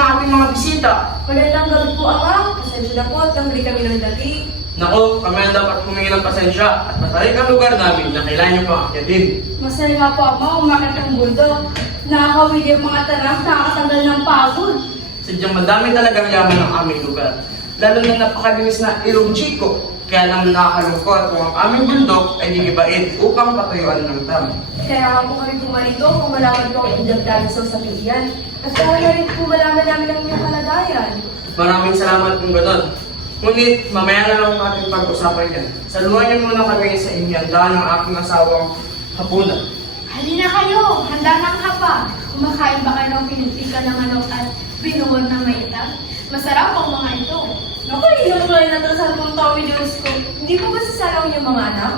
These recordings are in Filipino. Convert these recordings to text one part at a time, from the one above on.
ng ating mga bisita. Magandang gabi po, Ama. Pasensya na po at nahuli kami ng dati. Nako, kami ang dapat humingi ng pasensya at matarik ang lugar namin na kailangan niyo pang akyatin. Masaya nga po ako umakit ng bundok. Nakakawid yung mga tanang, nakakatanggal ng pagod. Sadyang madami talagang yaman ng aming lugar. Lalo na napakabilis na ilong chiko. Kaya naman nakakalungkot kung ang aming bundok ay gigibait upang patuyuan ng dam. Kaya nga po kami pumarito kung malaman po ang indagdagan sa usapian. At kaya na rin po malaman namin ang inyong kalagayan. Maraming salamat kung gano'n. Ngunit mamaya na lang natin pag-usapan yan. Saluhan niyo muna kami sa inyandaan ng aking asawang hapunan. Halina kayo, handa ng hapa. Kumakain ba kayo ng pinitika ng manok at binuwag na maitak? Masarap ang mga ito. Naku, hindi naman pala natrasan kong Tommy Jones ko. Hindi po ba sasalaw yung mga anak?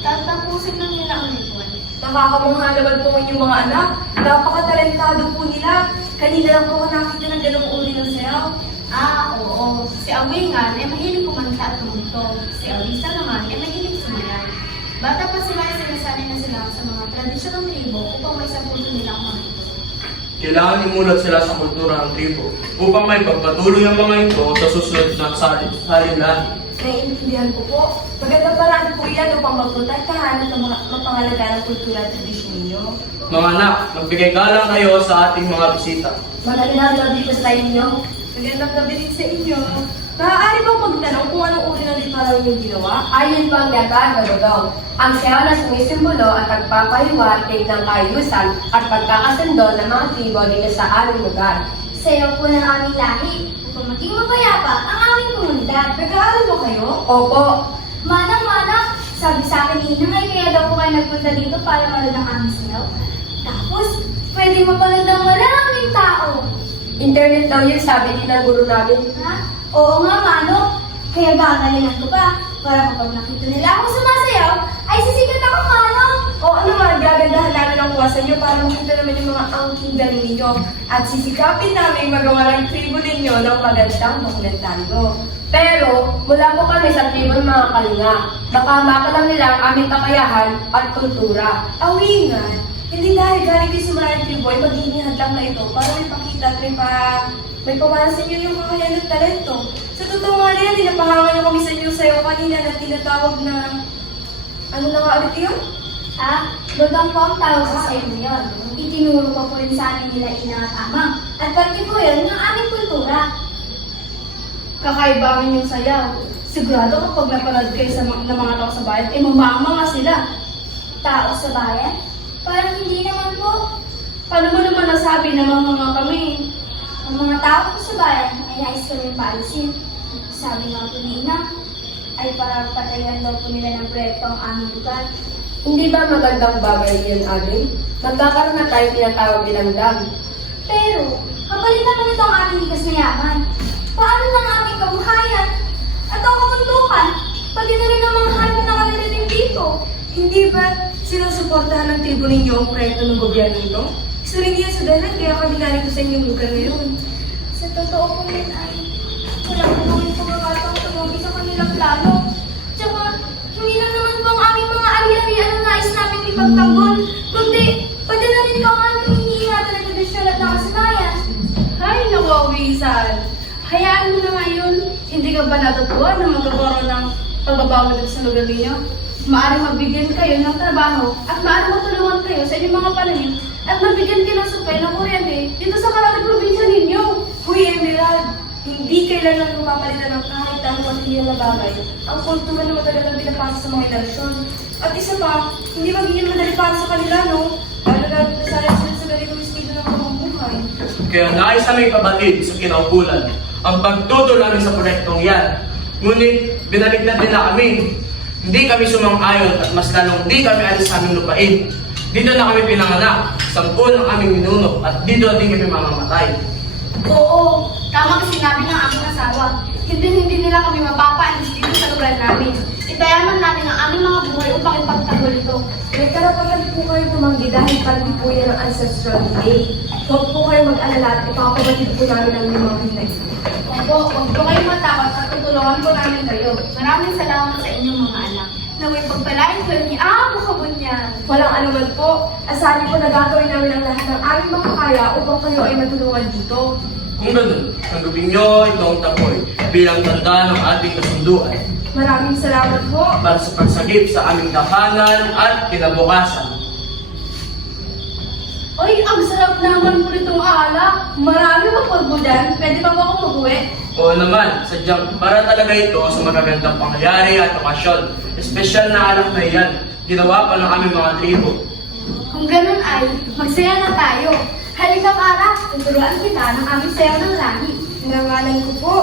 Tatapusin lang nila ang ipon. Nakakamangha naman po yung mga anak. Napakatalentado po nila. Kanina lang po ako nakita ng ganong uri ng sayaw. Oo. Si Awingan ay mahilig kumanta at tumutog. Si Alisa naman ay mahilig sumayaw. Bata pa sila ay sinasanay na sila sa mga tradisyon ng tribo upang may saputo nila ang mga ito. Kailangan imulat sila sa kultura ng tribo upang may pagpatuloy ang mga ito sa susunod na salin-lahi. Naiintindihan ko po. Magandang paraan po yan upang magprotektahan at mapangalagaan ang kultura at tradisyon ninyo. Mga anak, magbigay galang kayo sa ating mga bisita. Magandang gabi po sa inyo. Magandang gabi rin sa inyo. Maaari bang magtanong kung anong uri ng liparaw yung ginawa? Ayon pang yata Dodong, ang sayaw na sumisimbolo at nagpapahiwatig ng kaayusan at pagkakasundo ng mga tribo dito sa aming lugar. Sayaw po ng aming lahi upang maging mapayapa ang aming komunidad. Nag-aaral ba kayo? Opo, Manang-manang, sabi sa akin ni Inang ay kaya daw po kayo nagpunta dito para manood ng aming sayaw. Tapos, pwede mapanood ng maraming tao. internet daw yun sabi din ng guru namin. Ha? Oo nga, Mano. Kaya gagalingan ko pa para kapag nakita nila ako sumasayaw, ay sisikat ako, Mano. O ano nga, gagandahan namin ang kuwasan nyo para makita naman yung mga angking galing ninyo. At sisikapin namin magawa ng tribo ninyo ng magandang dokumentaryo. Pero, mula po kami sa tribo ng mga kalinga. Baka makalang nila ang aming kakayahan at kultura. Awingan, hindi dahil galing kayo sa maraming tribo ay magiging hadlang na ito para may pakita at may pamana sa inyo yung kakayahan at talento. Sa totoo nga yan, dinapahangan nyo kami sa inyo sayo kanina na tinatawag na... Ano na nga ulit yun? Dogang po ang tawag sa sayo ngayon. Itinuro ko po yun sa amin nila Ina at Ama. At parte po yun ng aming kultura. Kakaibangan yung sayaw. Sigurado kapag napanood kayo ng mga tao sa bayan, ay mamamanga sila. Tao sa bayan? Parang hindi naman po. Paano mo naman nasabi na mamanga kami? Ang mga tao po sa bayan ay nais kami paalisin. Sabi nga po ni Ina, ay para patayan daw po nila ng proyekto ang aming lugar. Hindi ba magandang bagay yun, Abing? Magkakaroon na tayo tinatawag nilang dam. Pero, kapalit naman ito ang ating likas na yaman. Paano ng aming kabuhayan? At ang kabundukan? Pati na rin ang mga hayop na nakatirating dito. Hindi ba sinusuportahan ng tribo ninyo ang proyekto ng gobyerno nito? Gusto rin yan sa dahilan kaya kami narito sa inyong lugar ngayon. Sa totoo po yun ay, wala po kami pagkakataong tumagi sa kanilang plano. Tsaka, hindi lang naman po ang aming mga ari-arian ang nais namin ipagtanggol, kundi pati na rin ikaw ang aming iniingatan ng tradisyon at nakasanayan. Ay, naku, Wisan. Hayaan mo na ngayon. Hindi ka ba natutuwa na magkakaroon ng pagbabago dito sa lugar ninyo? Maaaring mabigyan kayo ng trabaho at maaaring matulungan kayo sa inyong mga pananim at mabigyan kayo ng supply ng kuryente dito sa karating probinsya ninyo. Huy, Emerald! Hindi kailangan mapapalitan ng kahit anong material na bagay ang kultura na matagal ang pinapasa sa mga henerasyon. At isa pa, hindi magiging madali para sa kanila, no? Lalo na nasanay sila sa ganitong estilo ng pamumuhay. Kaya nais namin ipabatid sa kinaukulan ang pagtutol namin sa proyektong yan. Ngunit binaligtad nila kami. Hindi kami sumang-ayon at mas lalong di kami alis sa aming lupain. Dito na kami pinanganak, 10 ang aming minuno at dito din kami mamamatay. Oo, tama ang sinabi ng aming asawa. Hindi nila kami mapapaalis dito sa lugar namin. Itayaman namin ang aming mga buhay upang ipagtanggol ito. May karapatan po kayo tumanggi dahil parte po yan ang ancestral day. Huwag po kayo mag-alala at ipapabatid po namin ang limang hinay. Opo, huwag po kayong matakot at tutulungan po namin kayo. Maraming salamat sa inyong mga anak. Naway pagpalain kayo ni Kabunyan. Walang anuman po. Asahan po na gagawin namin ang lahat ng aming mga kaya upang kayo ay matulungan dito. Kung ganun, tanggapin niyo itong tapoy bilang tanda ng ating kasunduan Maraming salamat po. para sa pagsagip sa aming tahanan at kinabukasan. Oy, ang sarap naman po nitong alak. Marami pa po dyan. Pwede pa ba ako mag-uwi? Oo naman, sadyang para talaga ito sa magagandang pangyayari at okasyon. Espesyal na alak na iyan, ginawa pa ng aming mga tribo. Kung ganun ay, magsaya na tayo. Halika para, tuturuan kita ng aming sayaw ng langit. Nangalan ko po.